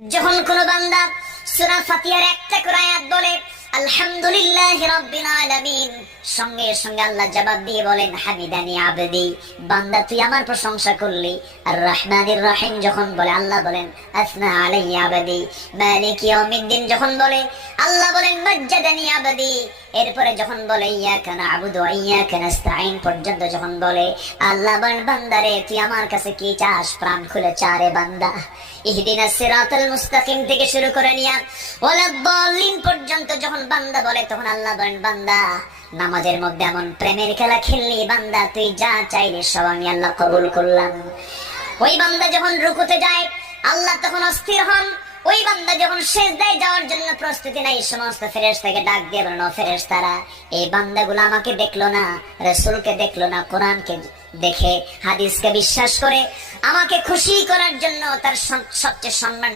যখন কোন বান্দা সূরা ফাতিহার একটা করে আয়াত বলে আলহামদুলিল্লাহি রাব্বিল আলামিন, সঙ্গে সঙ্গে আল্লাহ জবাব দিয়ে বলেন হামিদানি আবদি, বান্দা তুই আমার প্রশংসা করলি। আর রহমানির রহিম যখন বলে আল্লাহ বলেন আসনা আলাইয়া আবদি। মালিক ইয়াউমিদ্দিন যখন বলে আল্লাহ বলেন মাজ্জাদানি আবদি। এরপরে যখন বলে ইয়াকা না'বুদু ওয়া ইয়াকা নাস্তাঈন পর্যন্ত যখন বলে আল্লাহ বলেন বান্দারে তুই আমার কাছে কি চাস, প্রাণ খুলে চারে বান্দা। ইহদিনাস সিরাতাল মুস্তাকিম থেকে শুরু করে নিয়া ওয়ালাদ-দাল্লিন পর্যন্ত যখন বান্দা বলে তখন আল্লাহ বলেন বান্দা নামাজের মধ্যে এমন প্রেমের খেলা খেললি বান্দা তুই যা চাইলি সব আমি আল্লাহ কবুল করলাম। ওই বান্দা যখন রুকুতে যায় আল্লাহ তখন অস্থির হন। ওই বান্দা যখন সিজদায় যাওয়ার জন্য প্রস্তুতি নেয় সমস্ত ফেরেশতাকে ডাক দিয়ে বলেন ও ফেরেশতারা, এই বান্দাগুলো আমাকে দেখলো না, রাসূলকে দেখলো না, কোরআনকে দেখে হাদিসকে বিশ্বাস করে আমাকে খুশি করার জন্য তার সবচেয়ে সম্মান